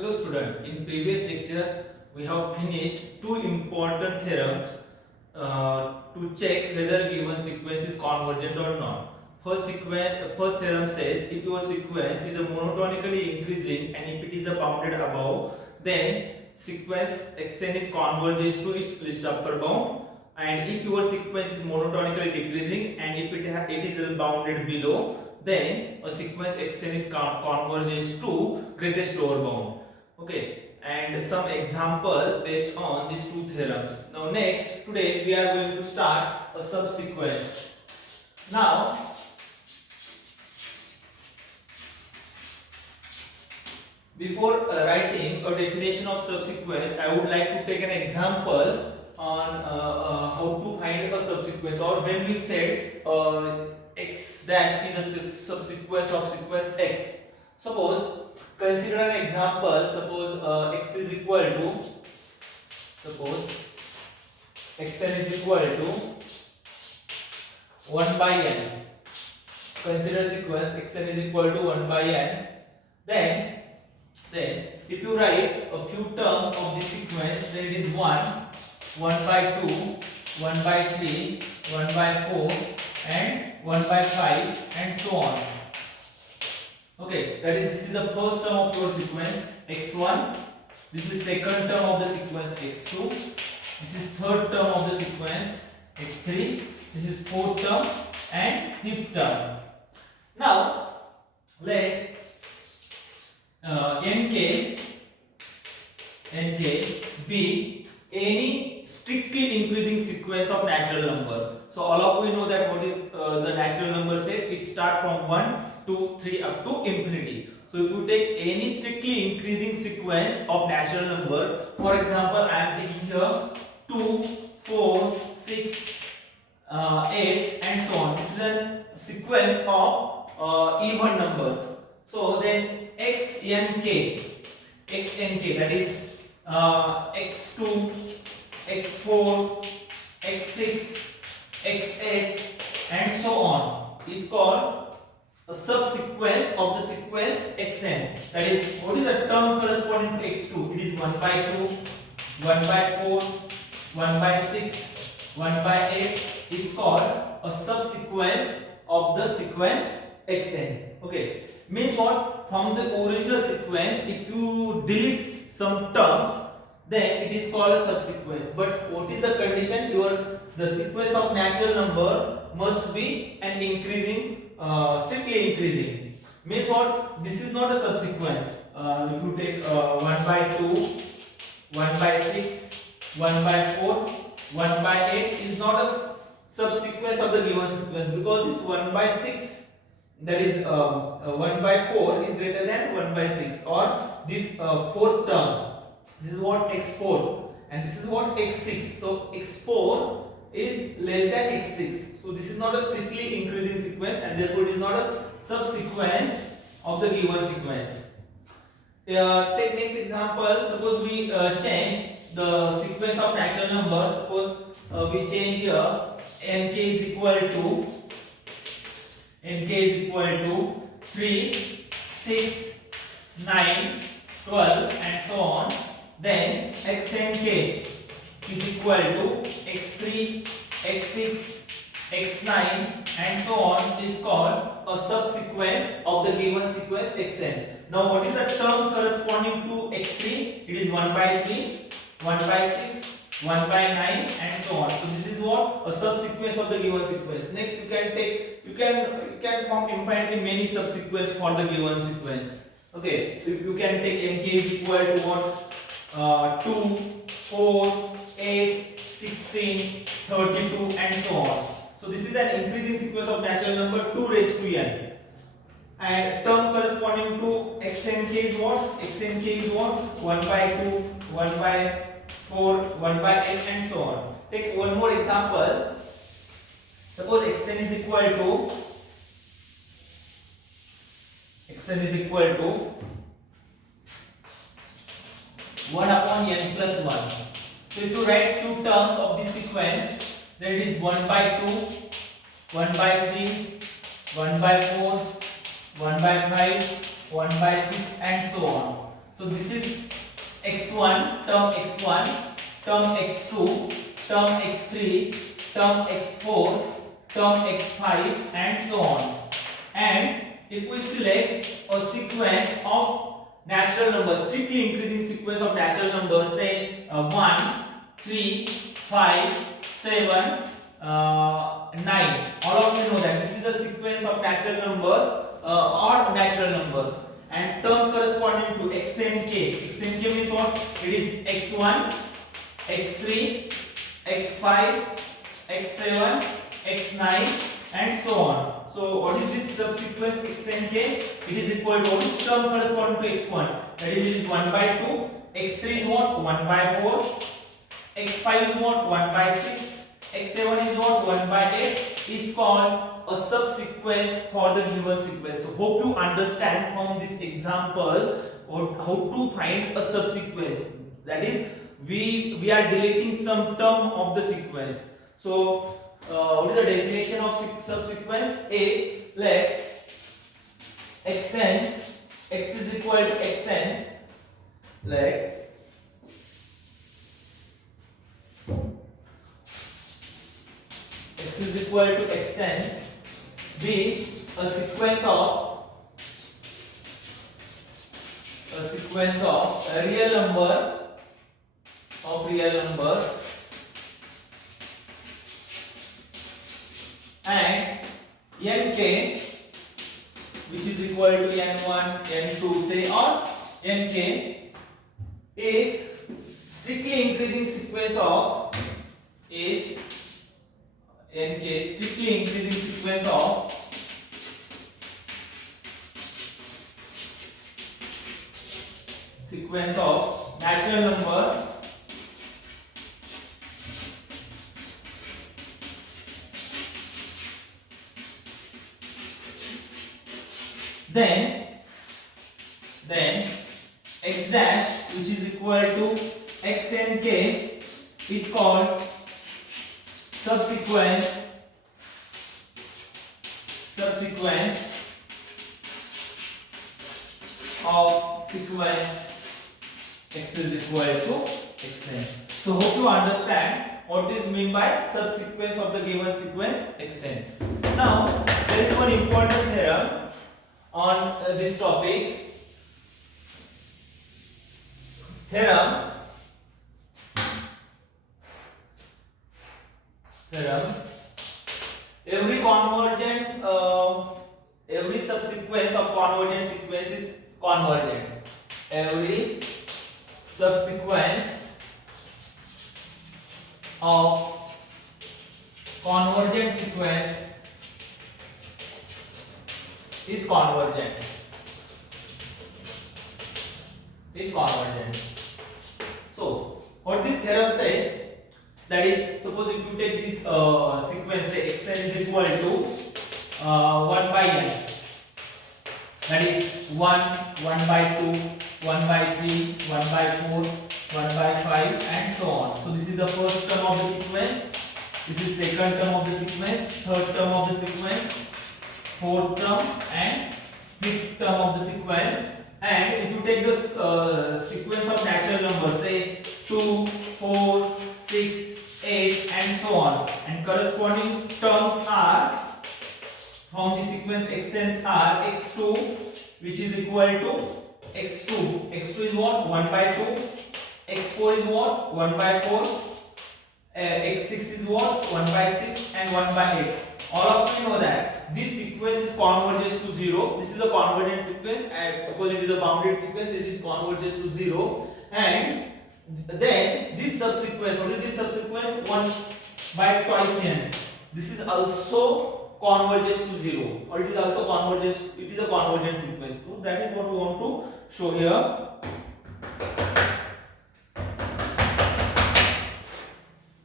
Hello student, in previous lecture we have finished two important theorems to check whether given sequence is convergent or not. First theorem says if your sequence is a monotonically increasing and if it is a bounded above, then sequence xn is converges to its least upper bound, and if your sequence is monotonically decreasing and if it is bounded below, then a sequence xn is converges to greatest lower bound. Okay, and some example based on these two theorems. Now next, today we are going to start a subsequence. Now before writing a definition of subsequence, I would like to take an example on how to find a subsequence, or when we said x dash is a subsequence of sequence x. Suppose, consider an example. Suppose x is equal to, suppose xn is equal to 1 by n. Consider sequence xn is equal to 1 by n. Then if you write a few terms of this sequence, then it is 1, 1 by 2, 1 by 3, 1 by 4 and 1 by 5 and so on. Okay, that is, this is the first term of your sequence x1, this is second term of the sequence x2, this is third term of the sequence x3, this is fourth term and fifth term. Now let nk be any strictly increasing sequence of natural number. So all of we know that what is the natural number set. It start from 1, 2, 3 up to infinity. So if you take any strictly increasing sequence of natural number, for example, I am taking here 2, 4, 6, 8 and so on. This is a sequence of even numbers. So then xnk that is x2, x4, x6, x8 and so on is called a subsequence of the sequence xn. That is, what is the term corresponding to x2? It is 1 by 2, 1 by 4, 1 by 6, 1 by 8 is called a subsequence of the sequence xn. Okay, means what? From the original sequence, if you delete some terms, then it is called a subsequence. But what is the condition? The sequence of natural number must be an increasing, strictly increasing. Means what? This is not a subsequence. If you take 1 by 2, 1 by 6, 1 by 4, 1 by 8 is not a subsequence of the given sequence, because this 1 by 6, that is 1 by 4 is greater than 1 by 6, or this fourth term, this is what x4 and this is what x6. So x4 is less than x6. So this is not a strictly increasing sequence and therefore it is not a subsequence of the given sequence. Take next example. Suppose we change the sequence of natural numbers. Suppose we change here nk is equal to 3, 6, 9, 12 and so on. Then xnk is equal to x3, x6, x9 and so on is called a subsequence of the given sequence xn. Now what is the term corresponding to x3? It is 1 by 3, 1 by 6, 1 by 9 and so on. So this is what? A subsequence of the given sequence. Next you can form infinitely many subsequences for the given sequence. Okay, so you can take nk is equal to what? 2, 4, 8, 16, 32 and so on. So this is an increasing sequence of natural number 2 raised to n. And term corresponding to xnk is what? Xnk is what? 1 by 2, 1 by 4, 1 by 8 and so on. Take one more example. Suppose xn is equal to 1 upon n plus 1. So if you write two terms of this sequence, then it is 1 by 2, 1 by 3, 1 by 4, 1 by 5, 1 by 6 and so on. So this is x1, term x1, term x2, term x3, term x4, term x5 and so on. And if we select a sequence of natural numbers, strictly increasing sequence of natural numbers, say 1, 3, 5, 7, 9. All of you know that this is the sequence of natural number or natural numbers. And term corresponding to x and k. X and k means what? It is x1, x3, x5, x7, x9 and so on. So what is this subsequence x and k? It is equal to which term corresponding to x1? That is, it is 1 by 2. x3 is what? 1 by 4. x5 is what? 1 by 6. x7 is what? 1 by 8. Is called a subsequence for the given sequence. So hope you understand from this example how to find a subsequence. That is, we are deleting some term of the sequence. So what is the definition of subsequence? A, let xn, x is equal to xn, let x is equal to xn be a sequence of real numbers and nk, which is equal to n1, n2, say, or nk, is strictly increasing sequence of natural number then x dash, which is equal to x and k, is called subsequence of sequence x is equal to xn. So hope you understand what is meant by subsequence of the given sequence xn. Now there is one important theorem on this topic. Theorem every subsequence of convergent sequence is convergent. Every subsequence of convergent sequence is convergent. So what this theorem says, that is, suppose if you take this sequence, say xn is equal to 1 by n, that is 1, 1 by 2, 1 by 3, 1 by 4, 1 by 5 and so on. So this is the first term of the sequence, this is second term of the sequence, third term of the sequence, fourth term and fifth term of the sequence. And if you take this sequence of natural numbers, say 2, 4, 6, 8 and so on, and corresponding terms are from the sequence xn are x2, which is equal to x2 is what? 1 by 2, x4 is what? 1 by 4, x6 is what? 1 by 6 and 1 by 8. All of you know that this sequence is converges to 0. This is a convergent sequence, and because it is a bounded sequence, it is converges to 0. And then this subsequence, what is this subsequence? 1 by twice n. This is also converges to 0, or it is also converges, it is a convergent sequence. So that is what we want to show here.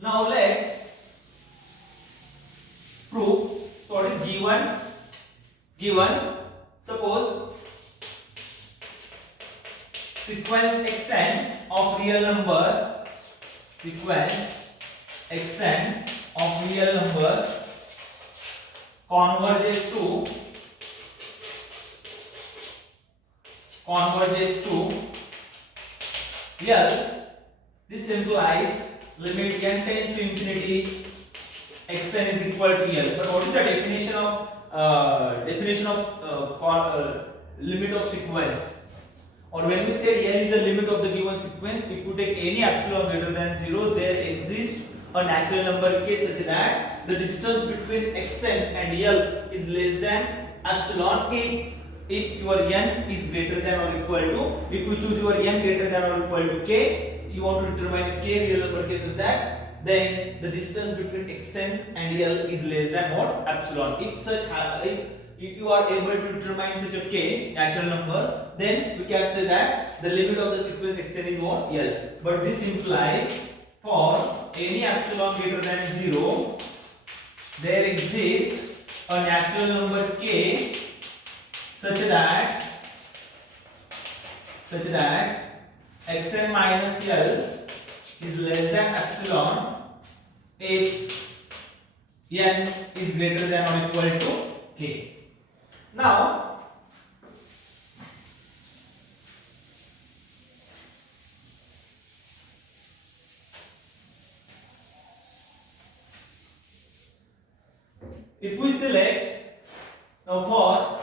Now let prove. So what is given? Suppose sequence xn of real number, converges to L, this implies limit n tends to infinity xn is equal to L. But what is the definition of limit of sequence? Or when we say L is the limit of the given sequence, if you take any epsilon greater than 0, there exists a natural number k such that the distance between xn and L is less than epsilon if your n is greater than or equal to, if you choose your n greater than or equal to k, you want to determine k real number k such that then the distance between xn and L is less than what? Epsilon. If you are able to determine such a k natural number, then we can say that the limit of the sequence xn is what? L. But this implies for any epsilon greater than 0, there exists a natural number k such that xn minus L is less than epsilon if n is greater than or equal to k. Now, if we select for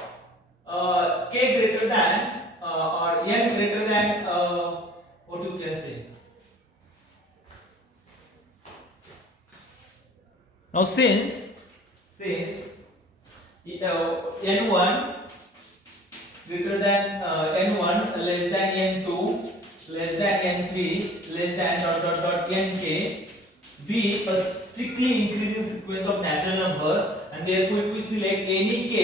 k greater than or n greater than what you can say. Now since n1 greater than n1 less than n2 less than n3 less than nk be a strictly increasing sequence of natural number, and therefore if we select any k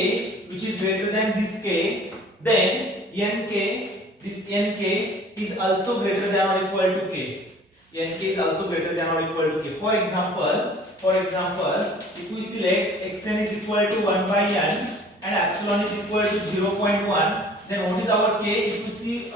which is greater than this k, then this nk is also greater than or equal to k. Nk is also greater than or equal to k. For example, if we select xn is equal to 1 by n and epsilon is equal to 0.1, then what is our k? If you see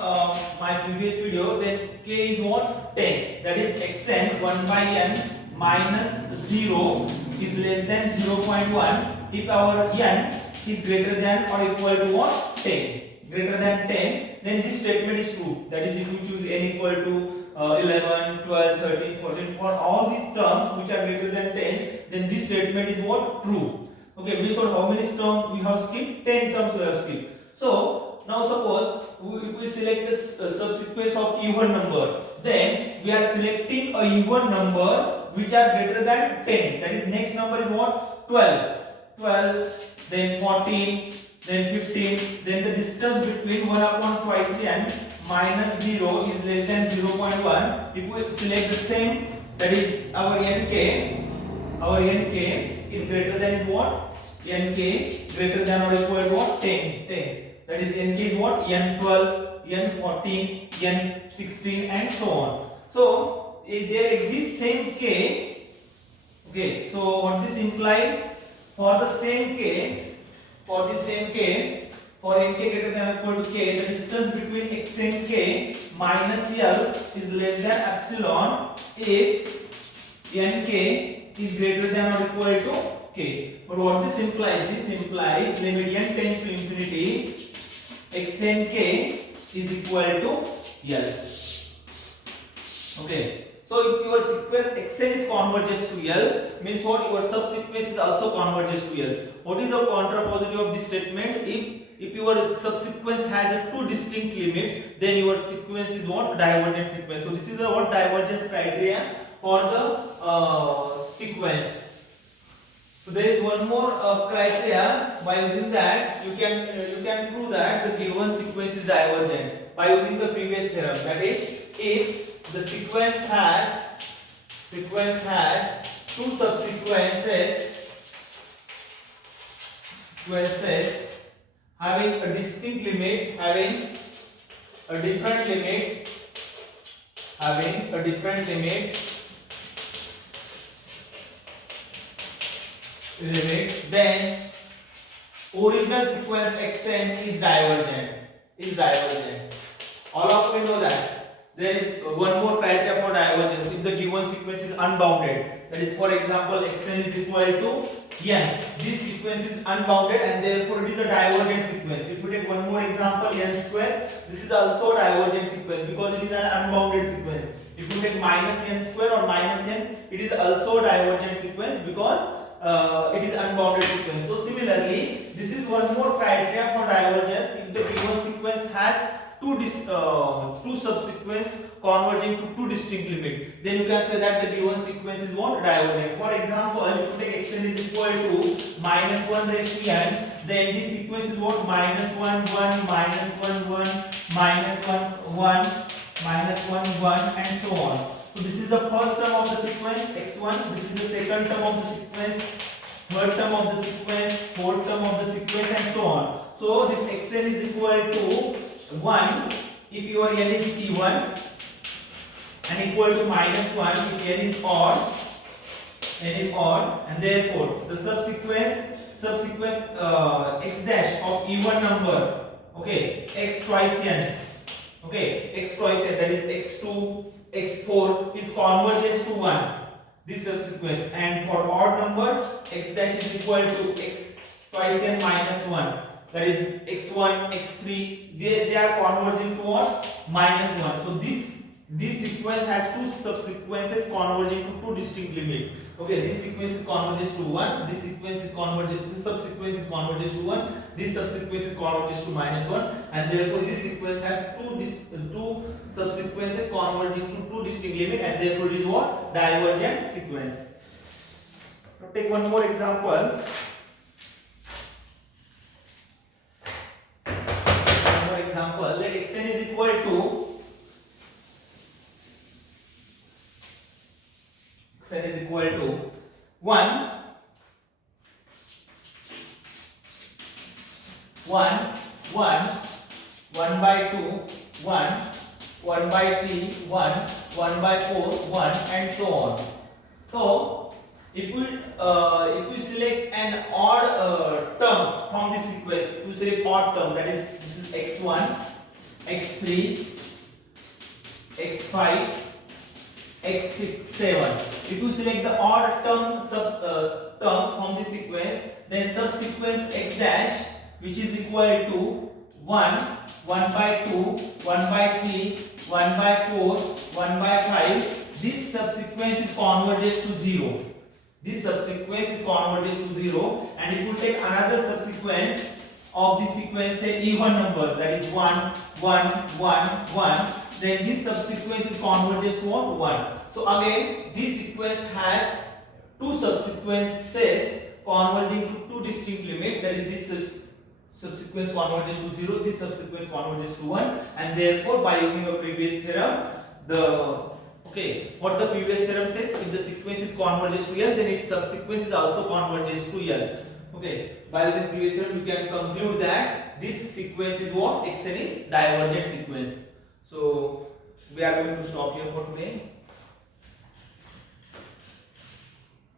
my previous video, then k is what? 10. That is xn 1 by n minus 0 is less than 0.1 if our n is greater than or equal to what? 10. Greater than 10, then this statement is true. That is, if you choose n equal to 11, 12, 13, 14, for all these terms which are greater than 10, then this statement is what? True. Okay, means for how many terms we have skipped? 10 terms we have skipped. So now suppose if we select the subsequence of even number, then we are selecting a even number which are greater than 10. That is, next number is what? 12, then 14, then 15, then the distance between 1 upon twice n minus 0 is less than 0.1. If we select the same, that is our nk is greater than is what? Nk greater than or equal to what? 10. That is, nk is what? N12, N14, N16 and so on. So there exists same k. Okay, so what this implies, for the same k, for nk greater than or equal to k, the distance between x and k minus L is less than epsilon if nk is greater than or equal to k. But what this implies? This implies limit n tends to infinity x and k is equal to L. Okay. So if your sequence xn is converges to L, means what? Your subsequence is also converges to L. What is the contrapositive of this statement? If your subsequence has a two distinct limit, then your sequence is what? Divergent sequence. So this is the what? Divergence criteria for the sequence. So there is one more criteria. By using that, you can prove that the given sequence is divergent by using the previous theorem. That is, if the sequence has two subsequences having a distinct limit, having a different limit, then original sequence xn is divergent. All of you know that. There is one more criteria for divergence. If the given sequence is unbounded, that is, for example, xn is equal to n. This sequence is unbounded and therefore it is a divergent sequence. If we take one more example, n square this is also a divergent sequence because it is an unbounded sequence. If you take minus n square or minus n, it is also a divergent sequence because it is unbounded sequence. So similarly, this is one more criteria for divergence. If the given sequence has two subsequence converging to two distinct limits, then you can say that the given sequence is what? Divergent. For example, if you take xn is equal to minus 1 raised to n, then this sequence is what? Minus 1 1 minus 1 1 minus 1 1 minus 1 1 and so on. So this is the first term of the sequence x1, this is the second term of the sequence, third term of the sequence, fourth term of the sequence and so on. So this xn is equal to 1 if your n is even and equal to minus 1 if n is odd, and therefore the subsequence x dash of even number, okay, x twice n, okay, x twice n, that is x2 x4 is converges to 1, this subsequence, and for odd number x dash is equal to x twice n minus 1, that is x1 x3, they are converging to what? Minus 1. So this sequence has two subsequences converging to two distinct limits. Okay, this sequence is converges to 1, this sequence is converges, this subsequence is converges to 1, this subsequence is converges to minus 1, and therefore this sequence has two subsequences converging to two distinct limits, and therefore it is what? Divergent sequence. Now take one more example. Let xn is equal to 1 by 2 1 1 by 3 1 1 by 4 1 and so on. So if we select an odd terms from this sequence, if we select odd term, that is this is x1 x3 x5 x6 7, if you select the odd terms from this sequence, then subsequence x dash, which is equal to 1 1 by 2 1 by 3 1 by 4 1 by 5, this subsequence is converges to 0. This subsequence is converges to 0, and if you take another subsequence of this sequence, say even numbers, that is 1 1 1 1, then this subsequence is converges to what? 1. So again, this sequence has two subsequences converging to two distinct limits, that is this subsequence converges to 0, this subsequence converges to 1, and therefore by using a previous theorem, what the previous theorem says, if the sequence is converges to L, then its subsequence is also converges to L. Okay, by using previous theorem, you can conclude that this sequence is what? Xn is divergent sequence. So we are going to stop here for today.